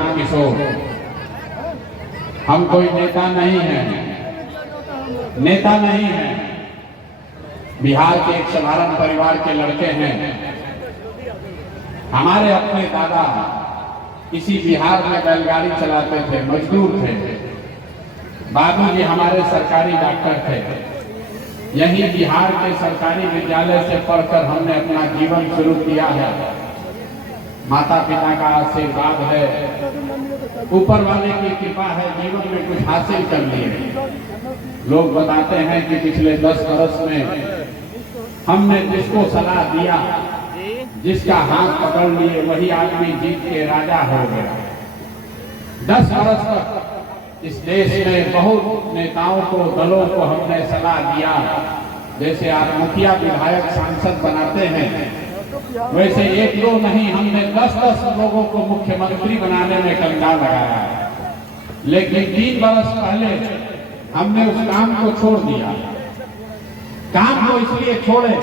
प्रशांत किशोर, हम कोई नेता नहीं हैं, नेता नहीं हैं। बिहार के एक साधारण परिवार के लड़के हैं। हमारे अपने दादा इसी बिहार में बैलगाड़ी चलाते थे, मजदूर थे। बाबूजी हमारे सरकारी डॉक्टर थे। यही बिहार के सरकारी विद्यालय से पढ़कर हमने अपना जीवन शुरू किया है। माता पिता का आशीर्वाद है, ऊपर वाले की कृपा है, जीवन में कुछ हासिल कर लिए। लोग बताते हैं कि पिछले 10 वर्ष में हमने जिसको सलाह दिया, जिसका हाथ पकड़ लिए, वही आदमी जीत के राजा हो गया। 10 वर्ष तक इस देश में बहुत नेताओं को, दलों को हमने सलाह दिया। जैसे आप मुखिया, विधायक, सांसद बनाते हैं, वैसे 1-2 नहीं, हमने 10-10 लोगों को मुख्यमंत्री बनाने में कंधा लगाया। लेकिन 3 वर्ष पहले हमने उस काम को छोड़ दिया। काम को इसलिए छोड़े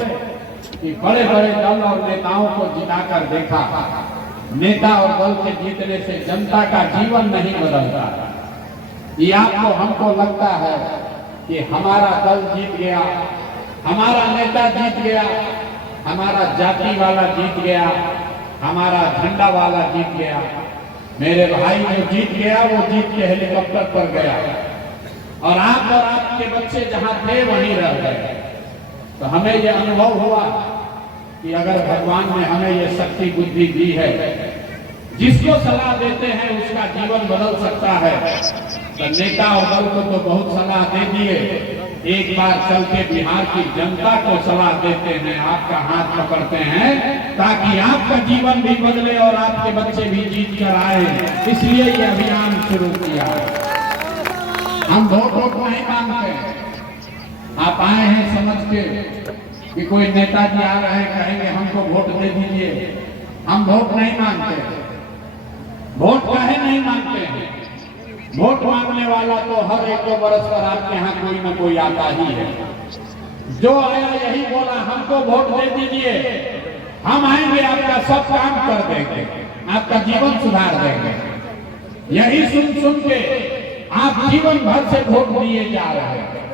कि बड़े बड़े दल और नेताओं को जिताकर देखा। नेता और दल के जीतने से जनता का जीवन नहीं बदलता। ये आपको हमको लगता है कि हमारा दल जीत गया, हमारा नेता जीत गया, हमारा जाति वाला जीत गया, हमारा झंडा वाला जीत गया। मेरे भाई जो जीत गया वो जीत के हेलीकॉप्टर पर गया, और आपके बच्चे जहां थे वहीं रह गए। तो हमें ये अनुभव हुआ कि अगर भगवान ने हमें ये शक्ति बुद्धि दी है, जिसको सलाह देते हैं उसका जीवन बदल सकता है। तो नेता और दल को तो बहुत सलाह दे दिए, एक बार चल के बिहार की जनता को सलाह देते हैं, आपका हाथ पकड़ते हैं, ताकि आपका जीवन भी बदले और आपके बच्चे भी जीत कर आए। इसलिए ये अभियान शुरू किया। हम वोट नहीं मांगते। आप आए हैं समझ के कि कोई नेताजी आ रहे हैं, कहेंगे हमको वोट दे दीजिए। हम वोट नहीं मांगते। वोट काहे नहीं मांगते हैं? वोट मांगने वाला तो हर 1-2 वर्ष पर आपके यहाँ कोई न कोई आता ही है। जो आया यही बोला हमको वोट दे दीजिए, हम आएंगे, आपका सब काम कर देंगे, आपका जीवन सुधार देंगे। यही सुन के आप जीवन भर से वोट दिए जा रहे हैं।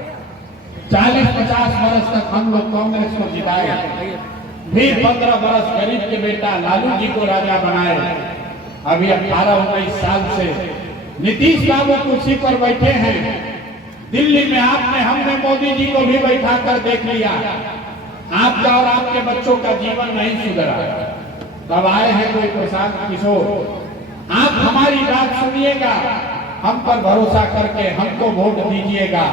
40-50 वर्ष तक हम लोग कांग्रेस को जिताए, फिर 15 वर्ष गरीब के बेटा लालू जी को राजा बनाए। अभी 18-19 साल से नीतीश बाबू कुर्सी पर बैठे हैं। दिल्ली में हमने मोदी जी को भी बैठा कर देख लिया। आपका और आपके बच्चों का जीवन नहीं सुधरा। तब आए हैं कोई प्रशांत किशोर, आप हमारी बात सुनिएगा, हम पर भरोसा करके हमको वोट दीजिएगा।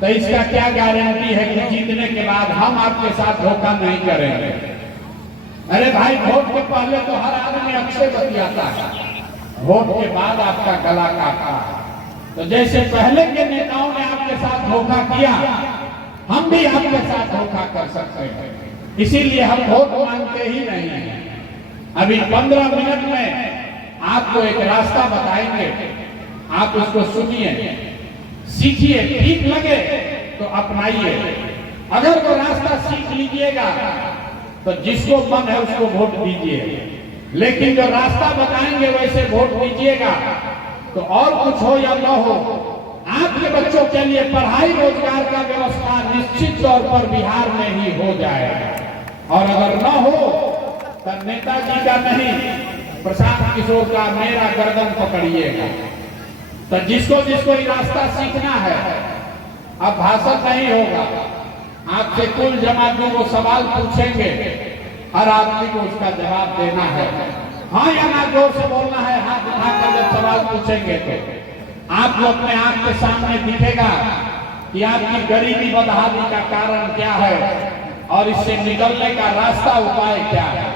तो इसका क्या गारंटी है कि जीतने के बाद हम आपके साथ धोखा नहीं करेंगे? अरे भाई, वोट के पहले तो हर आदमी अक्षय बतियाता है, वोट के बाद आपका गला काटा। तो जैसे पहले के नेताओं ने आपके साथ धोखा किया, हम भी आपके साथ धोखा कर सकते हैं। इसीलिए हम वोट मांगते ही नहीं हैं। अभी 15 मिनट में आपको एक रास्ता बताएंगे, आप उसको सुनिए, सीखिए, ठीक लगे तो अपनाइए। अगर वो रास्ता सीख लीजिएगा तो जिसको मन है उसको वोट दीजिए, लेकिन जो रास्ता बताएंगे वैसे वोट दीजिएगा। तो और कुछ हो या न हो, आपके बच्चों के लिए पढ़ाई रोजगार का व्यवस्था निश्चित तौर पर बिहार में ही हो जाएगा। और अगर न हो तो नेताजी का नहीं, प्रशांत किशोर का, मेरा गर्दन पकड़िएगा। तो जिसको ये रास्ता सीखना है, अब भाषण नहीं होगा, आपसे कुल जमाती को सवाल पूछेंगे, हर आदमी को उसका जवाब देना है। हाँ या ना जोर से बोलना है, हाथ उठाकर जब सवाल पूछेंगे तो आपको अपने आंख के सामने दिखेगा कि आपकी गरीबी बदहाली का कारण क्या है और इससे निकलने का रास्ता, उपाय क्या है।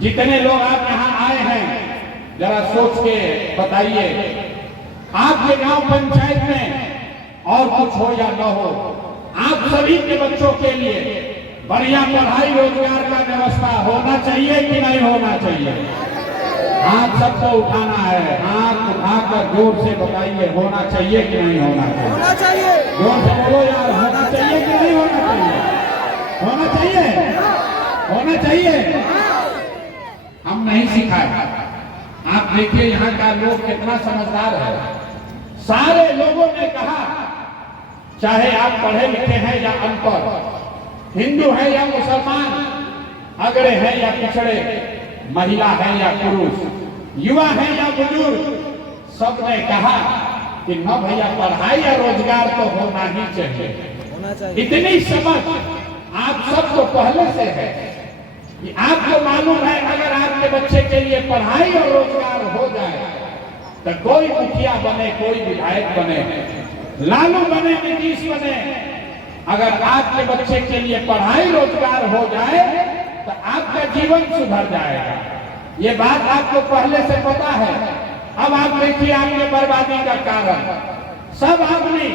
जितने लोग आप यहाँ आए हैं, जरा सोच के बताइए, आपके गांव पंचायत में और कुछ हो या न हो, आप सभी के बच्चों के लिए बढ़िया पढ़ाई रोजगार का व्यवस्था होना चाहिए कि नहीं होना चाहिए? हाथ सबको उठाना है, हाथ उठाकर जोर से बताइए, होना चाहिए कि नहीं होना चाहिए? होना चाहिए। जोर से बोलो यार, होना चाहिए कि नहीं होना चाहिए? होना चाहिए, होना चाहिए। हम नहीं सिखाए, आप देखिए यहाँ का लोग कितना समझदार है। सारे लोगों ने कहा, चाहे आप पढ़े लिखे हैं या अनपढ़, हिंदू है या मुसलमान, अगड़े हैं या पिछड़े, महिला है या पुरुष, युवा है या बुजुर्ग, सबने कहा कि न भैया पढ़ाई या रोजगार तो होना ही चाहिए। इतनी समझ आप सबको पहले से है कि आपको मालूम है अगर आपके बच्चे के लिए पढ़ाई और रोजगार हो जाए तो कोई मुखिया बने, कोई विधायक बने, लालू बने, नीतीश बने, अगर आपके बच्चे के लिए पढ़ाई रोजगार हो जाए तो आपका जीवन सुधर जाएगा। ये बात आपको पहले से पता है। अब आप देखिए आपके बर्बादी का कारण। सब आदमी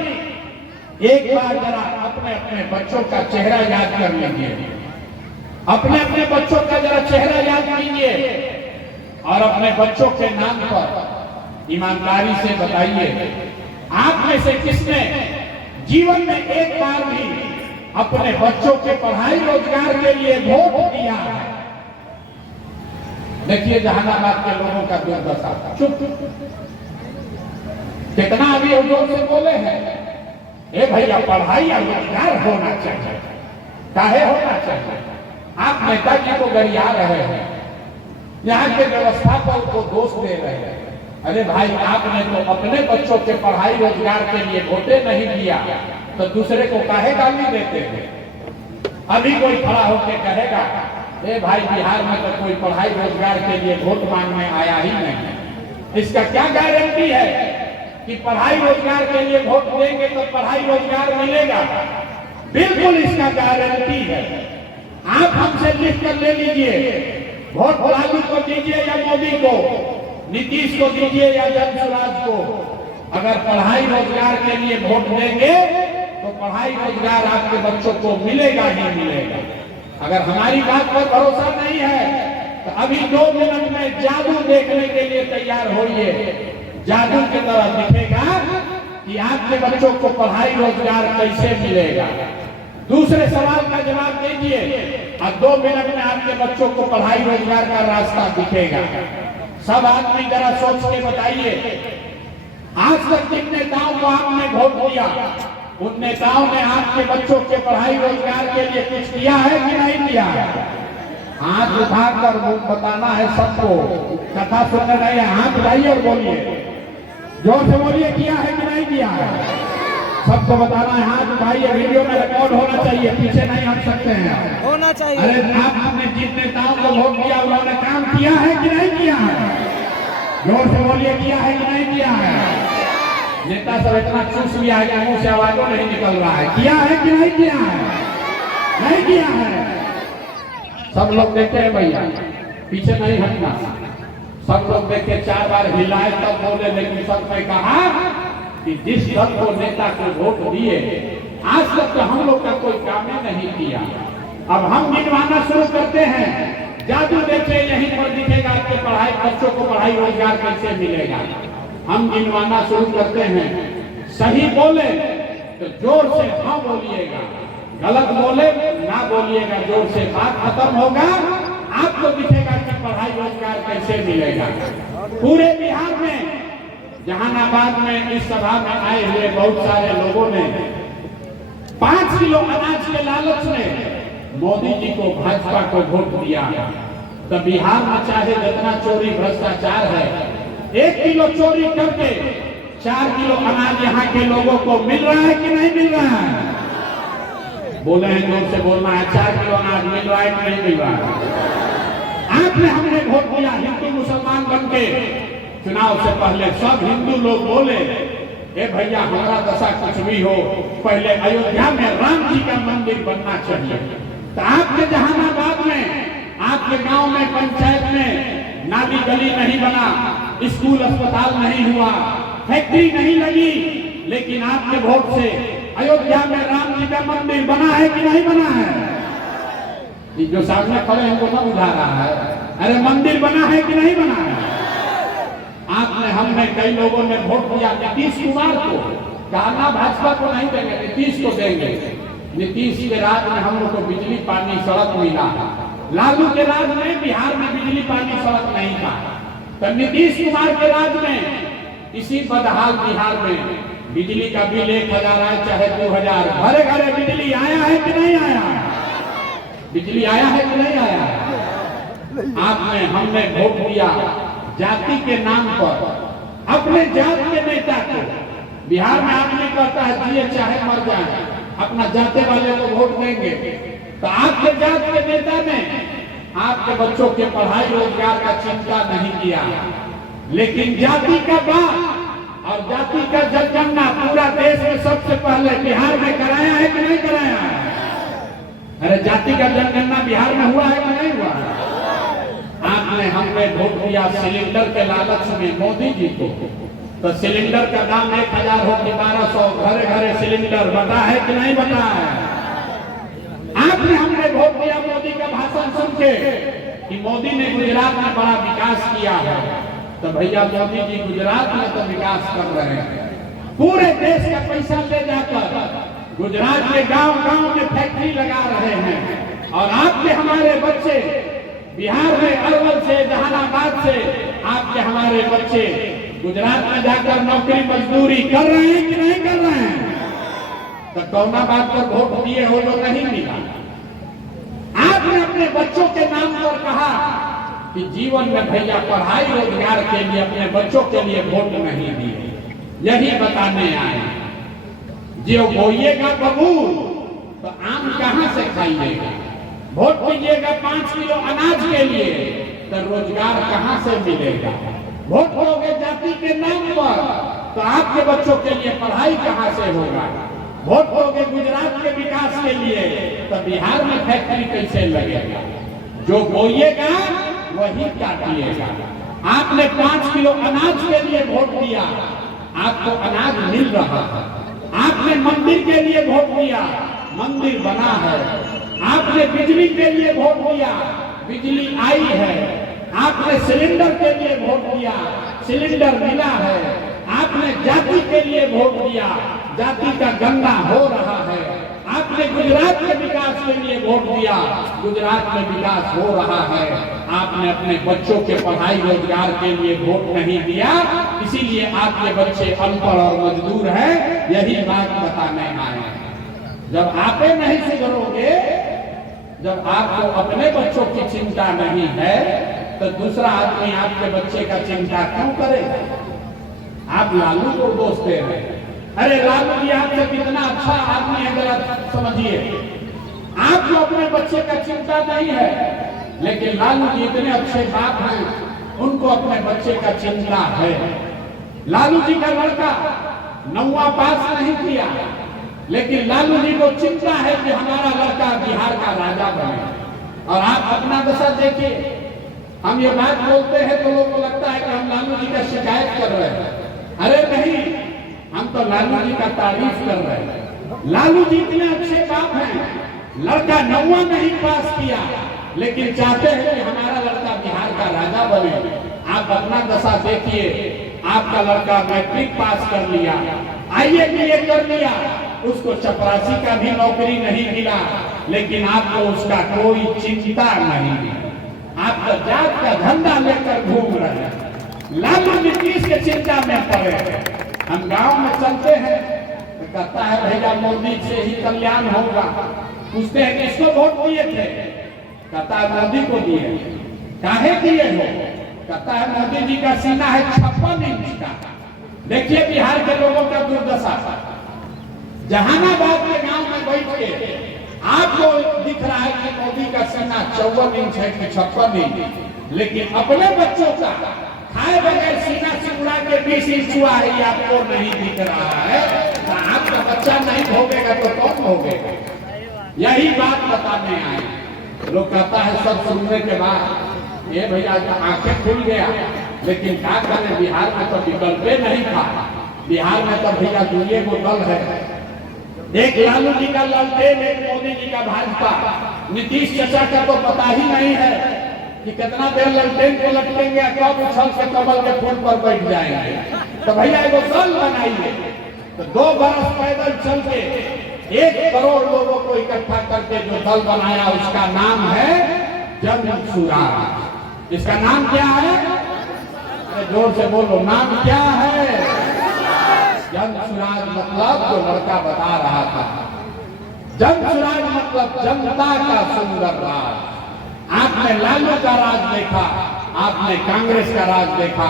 एक बार जरा अपने अपने बच्चों का चेहरा याद कर लीजिए, अपने अपने बच्चों का जरा चेहरा याद कीजिए और अपने बच्चों के नाम पर ईमानदारी से बताइए, आप में से किसने जीवन में एक बार भी अपने बच्चों के पढ़ाई रोजगार के लिए वोट दिया है? देखिए जहानाबाद के लोगों का दुर्दशा, चुप कितना अभी जोर से बोले हैं, ए भैया पढ़ाई और रोजगार होना चाहिए। काहे होना चाहिए? आप नेताजी को गरिया रहे हैं, यहाँ के व्यवस्थापक को दोष दे रहे हैं। अरे भाई आपने तो अपने बच्चों के पढ़ाई रोजगार के लिए वोटे नहीं दिया तो दूसरे को काहे गाली देते हैं? अभी कोई खड़ा होकर कहेगा ए भाई बिहार में तो कोई पढ़ाई रोजगार के लिए वोट मांगने आया ही नहीं। इसका क्या गारंटी है कि पढ़ाई रोजगार के लिए वोट देंगे तो पढ़ाई रोजगार मिलेगा? बिल्कुल इसका गारंटी है। आप हमसे लिख कर ले लीजिए, वोट लालू को दीजिए या मोदी को, नीतीश को दीजिए या जनसुराज को, अगर पढ़ाई रोजगार के लिए वोट देंगे तो पढ़ाई रोजगार आपके बच्चों को मिलेगा ही मिलेगा। अगर हमारी बात पर भरोसा नहीं है तो अभी 2 मिनट में जादू देखने के लिए तैयार होइए। जादू की तरह दिखेगा कि आपके बच्चों को पढ़ाई रोजगार कैसे मिलेगा। दूसरे सवाल का जवाब दीजिए और 2 मिनट में आपके बच्चों को पढ़ाई रोजगार का रास्ता दिखेगा। सब आदमी जरा सोच के बताइए, आज तक जिन नेताओं को आपने वोट दिया उन नेताओं ने आपके बच्चों के पढ़ाई रोजगार के लिए कुछ किया है कि नहीं किया है? हाथ उठाकर बताना है सबको। कथा सुनने रहे हाथ उठाइए और बोलिए, जोर से बोलिए, किया है कि नहीं किया है? सबको बताना है, हाथ उठाइए। वीडियो में रिकॉर्ड होना चाहिए, पीछे नहीं हट सकते हैं, होना चाहिए। अरे आपने जिन नेताओं को वोट दिया उन्होंने काम किया है कि नहीं किया है? जोर से बोलिए, किया है कि नहीं किया है? नेता सब इतना चूस लिया है कि मुंह से आवाजों नहीं निकल रहा है। किया है कि नहीं किया है? नहीं किया है। सब लोग देखे हैं भैया, पीछे नहीं हटना। सब लोग देखे, 4 बार हिलाए तब बोले, लेकिन सबने कहा कि जिस दल को नेता को वोट दिए आज तक तो हम लोग का कोई काम ही नहीं किया। अब हम गिनवाना शुरू करते हैं। जादू देखे, यहीं पर दिखेगा कि पढ़ाई बच्चों को पढ़ाई रोजगार कैसे मिलेगा। हम गिनवाना शुरू करते हैं। सही बोले तो जोर से हाँ बोलिएगा, गलत बोले ना बोलिएगा, जोर से बात खत्म होगा। आपको दिखेगा कि पढ़ाई रोजगार कैसे मिलेगा। पूरे बिहार में, जहानाबाद में इस सभा में आए हुए बहुत सारे लोगों ने 5 किलो अनाज के लालच में मोदी जी को, भाजपा को वोट दिया। तो बिहार में चाहे जितना चोरी भ्रष्टाचार है, 1 किलो चोरी करके 4 किलो अनाज यहाँ के लोगों को मिल रहा है कि नहीं मिल रहा है? बोले हैं, जोर से बोलना है। 4 किलो अनाज मिल रहा है कि नहीं मिल रहा है? आपने हमने वोट दिया हिंदू मुसलमान बनके। चुनाव से पहले सब हिंदू लोग बोले, ए भैया हमारा दशा कुछ भी हो, पहले अयोध्या में राम जी का मंदिर बनना चाहिए। तो आपके जहानाबाद में, आपके गांव में, पंचायत में नाली गली नहीं बना, स्कूल अस्पताल नहीं हुआ, फैक्ट्री नहीं लगी, लेकिन आपके वोट से अयोध्या में राम जी का मंदिर बना है कि नहीं बना है? जो सामने खड़े हैं वो ना बुझा रहा है। अरे मंदिर बना है कि नहीं बना है? आपने, हमने, कई लोगों ने वोट दिया नीतीश कुमार को। कहना भाजपा को नहीं देंगे, नीतीश को देंगे। नीतीश के राज में हम लोग को बिजली पानी सड़क मिला। लालू के राज में बिहार में बिजली पानी सड़क नहीं था। तो नीतीश कुमार के राज में इसी बदहाल बिहार में बिजली का बिल 1000 आए चाहे 2000, घरे घरे बिजली आया है कि नहीं आया? बिजली आया है कि नहीं आया? आपने हमने वोट दिया जाति के नाम पर, अपने जात के नेता को। बिहार में आदमी कहता है जिए चाहे मर जाए, अपना जाते वाले को वोट देंगे। तो आपके जात के नेता ने आपके बच्चों के पढ़ाई रोजगार का चिंता नहीं किया, लेकिन जाति का बात और जाति का जनगणना पूरा देश में सबसे पहले बिहार में कराया है कि नहीं कराया है? अरे जाति का जनगणना बिहार में हुआ है कि नहीं हुआ? आपने हमने वोट दिया सिलेंडर के लालच में मोदी जी को। तो सिलेंडर का दाम 1000 हो कि 1200, घरे घरे सिलेंडर बता है कि नहीं बता है? आपने हमने वोट दिया मोदी का भाषण सुन के कि मोदी ने गुजरात में बड़ा विकास किया है। तो भैया मोदी जी गुजरात में तो विकास कर रहे हैं, पूरे देश का पैसा ले जाकर गुजरात के गांव गांव में फैक्ट्री लगा रहे हैं। और आपके हमारे बच्चे बिहार में अरवल से, जहानाबाद से आपके हमारे बच्चे गुजरात में जाकर नौकरी मजदूरी कर रहे हैं कि नहीं कर रहे हैं? तो कौना बात पर वोट दिए हो जो नहीं मिला? आपने अपने बच्चों के नाम पर कहा कि जीवन में भैया पढ़ाई रोजगार के लिए अपने बच्चों के लिए वोट नहीं दिए। यही बताने आए, जो बोइएगा बबूल तो आम कहां से खाइएगा? वोट दीजिएगा 5 किलो अनाज के लिए तो रोजगार कहां से मिलेगा? वोट दोगे जाति के नाम पर तो आपके बच्चों के लिए पढ़ाई कहां से होगा? वोट दोगे गुजरात के विकास के लिए तो बिहार में फैक्ट्री कैसे लगेगा? जो बोइएगा वही काटिएगा। आपने 5 किलो अनाज के लिए वोट दिया, आपको अनाज मिल रहा है। आपने मंदिर के लिए वोट दिया, मंदिर बना है। आपने बिजली के लिए वोट दिया, बिजली आई है। आपने सिलेंडर के लिए वोट दिया, सिलेंडर मिला है। आपने जाति के लिए वोट दिया, जाति का गंगा हो रहा है। आपने गुजरात के विकास के लिए वोट दिया, गुजरात में विकास हो रहा है। आपने अपने बच्चों के पढ़ाई रोजगार के लिए वोट नहीं दिया, इसीलिए आपके बच्चे अनपढ़ और मजदूर हैं। यही बात बताने आए हैं। जब आप नहीं सुधरोगे, जब आपको अपने बच्चों की चिंता नहीं है तो दूसरा आदमी आपके बच्चे का चिंता क्यों करेगा? आप लालू को दोष दे रहे हैं। अरे लालू जी आपसे कितना अच्छा आदमी है जरा समझिए। आपको अपने बच्चे का चिंता नहीं है, लेकिन लालू जी इतने अच्छे बाप हैं, उनको अपने बच्चे का चिंता है। लालू जी का लड़का 9वां पास नहीं किया, लेकिन लालू जी को चिंता है कि हमारा लड़का बिहार का राजा बने। और आप अपना दशा देखिए, हम ये बात बोलते हैं तो लोगों को लगता है कि हम लालू जी का शिकायत कर रहे हैं। अरे नहीं, हम तो लालू जी का तारीफ कर रहे हैं। लालू जी इतने अच्छे बाप हैं, लड़का 9वां नहीं पास किया, लेकिन चाहते हैं कि हमारा लड़का बिहार का राजा बने। आप अपना दशा देखिए, आपका लड़का मैट्रिक पास कर लिया, IABA कर लिया, उसको चपरासी का भी नौकरी नहीं मिला, लेकिन आपको उसका कोई चिंता नहीं। आप तो जात का झंडा लेकर घूम रहे हैं। लालू नीतीश के चिंता में पड़े हैं। हम गांव में चलते हैं तो कहता है भैया मोदी से ही कल्याण होगा। पूछते हैं किसको वोट दिए थे? कहता है मोदी को दिए। काहे दिए हो? कहता है मोदी जी का सीना है 56 इंच का। देखिए बिहार के लोगों का दुर्दशा। जहानाबाद के गांव में बैठ के आपको दिख रहा है कि मोदी का सीना 54 इंच है कि 56 इंच, लेकिन अपने बच्चों का खाए बगैर सीना चिड़ा के 20 इंच हुआ है, आपको नहीं दिख रहा है। तो आपका बच्चा नहीं भोगेगा तो कौन भोगेगा? यही बात बताने आए। लोग कहता है सब सुनने के बाद ये भैया आंखें खुल गया, लेकिन क्या करें, बिहार में तो विकल्प नहीं था। बिहार में तो भैया दुनिया को दल है, एक लालू जी का ललटेन, एक मोदी जी का भाजपा। नीतीश चाचा का तो पता ही नहीं है कि कितना देर ललटेन को लटकेंगे, कब उछल से कमल के फूल पर बैठ जाएंगे। तो भैया वो दल बनाइए। तो 2 बरस पैदल चल के 1 करोड़ लोगों को इकट्ठा करके जो दल बनाया, उसका नाम है जन सुराज। इसका नाम क्या है? तो जोर से बोलो, नाम क्या है? जन सुराज मतलब जो लड़का बता रहा था, जन सुराज मतलब जनता का सुंदर राज। आपने लालू का राज देखा, आपने कांग्रेस का राज देखा,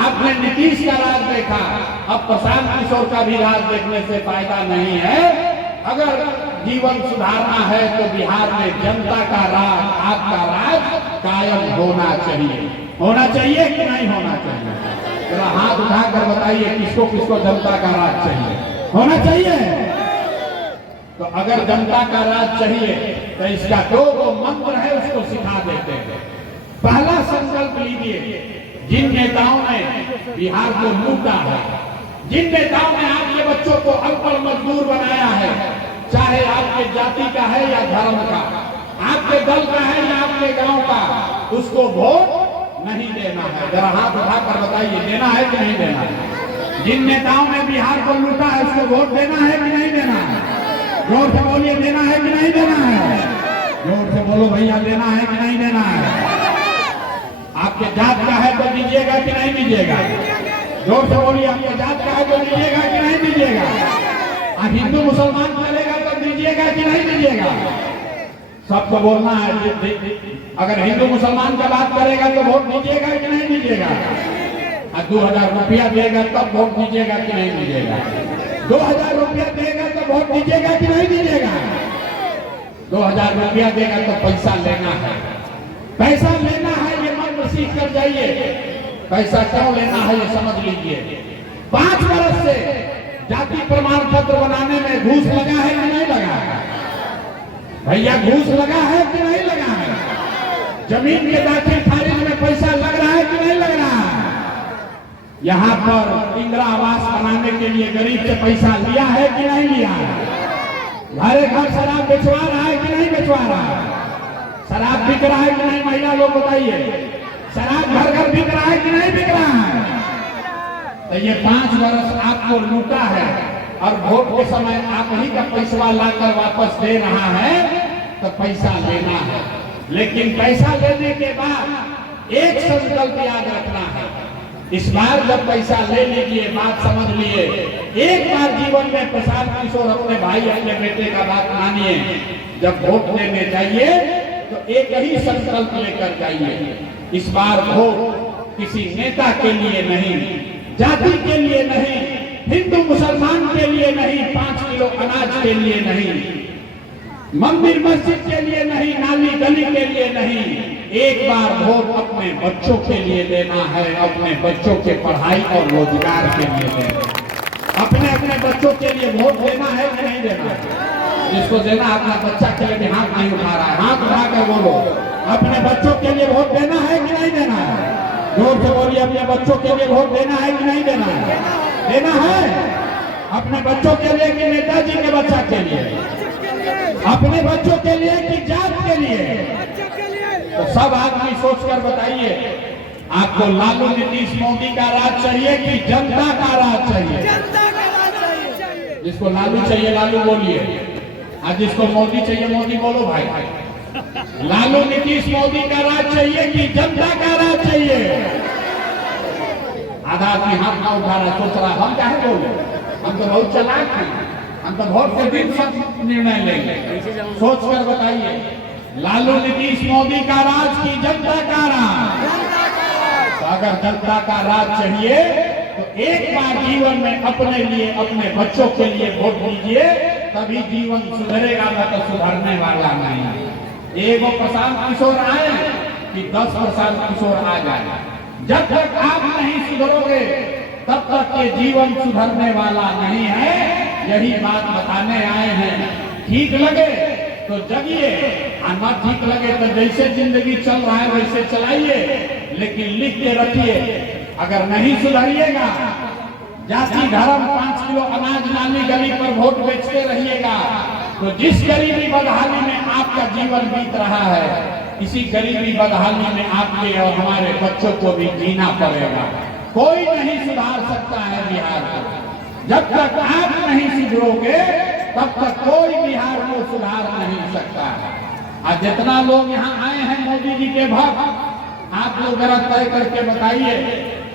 आपने नीतीश का राज देखा, अब प्रशांत किशोर का भी राज देखने से फायदा नहीं है। अगर जीवन सुधारना है तो बिहार में जनता का राज, आपका राज कायम होना चाहिए। होना चाहिए कि नहीं होना चाहिए? जरा हाथ उठाकर बताइए किसको किसको जनता का राज चाहिए? होना चाहिए। तो अगर जनता का राज चाहिए तो इसका दो मंत्र है, उसको सिखा देते हैं। पहला संकल्प लीजिए, जिन नेताओं ने बिहार को लूटा है, जिन नेताओं ने आपके बच्चों को अनपढ़ मजदूर बनाया है, चाहे आपके जाति का है या धर्म का, आपके दल का है या आपके गांव का, उसको वोट नहीं देना है। जरा हाथ उठाकर बताइए, देना है कि नहीं देना है? जिन नेताओं ने बिहार को लूटा है उसको वोट देना है कि नहीं देना है? जोर से बोलिए, देना है कि नहीं देना है? जोर से बोलो भैया, देना है कि नहीं देना है? आपके जात का है तो दीजिएगा कि नहीं दीजिएगा? जोर से बोलिए, आपके जात का है तो दीजिएगा कि नहीं दीजिएगा? आप हिंदू मुसलमान चलेगा तो दीजिएगा कि नहीं दीजिएगा? सबको बोलना है। अगर हिंदू मुसलमान का बात करेगा तो वोट दीजिएगा कि नहीं दीजिएगा? 2000 रुपया देगा तब वोट दीजिएगा कि नहीं दीजिएगा? 2000 रुपया देगा तो वोट दीजिएगा कि नहीं दीजिएगा? 2000 रुपया देगा तो पैसा लेना है। पैसा लेना है ये मंत्र सीख कर जाइए। पैसा क्यों लेना है ये समझ लीजिए। 5 वर्ष से जाति प्रमाण पत्र बनाने में घूस लगा है कि नहीं लगा है? भैया घूस लगा है कि नहीं लगा है? जमीन के दाखिल खारिज में पैसा लग रहा है कि नहीं लग रहा है? यहाँ पर इंदिरा आवास बनाने के लिए गरीब से पैसा लिया है कि नहीं लिया है? घरे घर शराब बेचवा रहा है कि नहीं बेचवा रहा है? शराब बिक रहा है कि नहीं? महिला लोग बताइए, शराब घर घर बिक रहा है कि नहीं बिक रहा है? तो ये 5 वर्ष आपको लूटा है और वोट के समय आप ही का पैसा लाकर वापस दे रहा है, तो पैसा लेना है। लेकिन पैसा लेने के बाद एक संकल्प याद रखना है। इस बार जब पैसा ले लीजिए, बात समझ लिए, एक बार जीवन में प्रशांत किशोर अपने भाई अपने बेटे का बात मानिए। जब वोट लेने जाइए तो एक ही संकल्प लेकर जाइए। इस बार वोट किसी नेता के लिए नहीं, जाति के लिए नहीं, हिंदू मुसलमान के लिए नहीं, 5 किलो अनाज के लिए नहीं, मंदिर मस्जिद के लिए नहीं, नाली गली के लिए नहीं, एक बार वोट अपने बच्चों के लिए देना है, अपने बच्चों के पढ़ाई और रोजगार के लिए देना है। अपने अपने बच्चों के लिए वोट देना है कि नहीं देना है? जिसको देना अपना बच्चा के लिए हाथ नहीं उठा रहा है, हाथ उठाकर बोलो, अपने बच्चों के लिए वोट देना है कि नहीं देना है? जोर से बोलिए, अपने बच्चों के लिए वोट देना है कि नहीं देना है? देना है। अपने बच्चों के लिए कि नेताजी के बच्चा के लिए? अपने बच्चों के लिए कि जात के लिए? तो सब आदमी सोचकर बताइए, आपको लालू नीतीश मोदी का राज चाहिए कि जनता का राज चाहिए? जिसको लालू चाहिए लालू बोलिए, और जिसको मोदी चाहिए मोदी बोलो भाई। लालू नीतीश मोदी का राज चाहिए कि जनता का राज चाहिए? आधा आदमी हाथ ना उठा रहा, सोच रहा हम क्या है बोले, हम तो बहुत चालाक हैं, हम तो वोट के दिन सब निर्णय लेंगे। सोच कर बताइए, लालू नीतीश मोदी का राज की जनता का राज? तो अगर जनता का राज चाहिए तो एक बार जीवन में अपने लिए, अपने बच्चों के लिए वोट दीजिए, तभी जीवन सुधरेगा, न तो सुधरने वाला नहीं। एगो प्रशांत किशोर आए कि 10 प्रशांत किशोर आ जाए। जब तक आप नहीं सुधरोगे तब तक ये जीवन सुधरने वाला नहीं है। यही बात बताने आए हैं। ठीक लगे तो जगिए, न ठीक लगे तो जैसे जिंदगी चल रहा है वैसे चलाइए, लेकिन लिख के रखिए, अगर नहीं सुधरिएगा, जाति धर्म 5 किलो अनाज नाली गली पर वोट बेचते रहिएगा, तो जिस गरीबी बदहाली में आपका जीवन बीत रहा है, इसी गरीबी बदहाली में आपके और हमारे बच्चों को भी जीना पड़ेगा। कोई नहीं सुधार सकता है बिहार को। जब तक आप नहीं सुधरोगे तब तक कोई बिहार को सुधार नहीं सकता है। आज जितना लोग यहाँ आए हैं मोदी जी के भक्त, आप लोग जरा तय करके बताइए,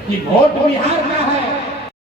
कि वोट बिहार का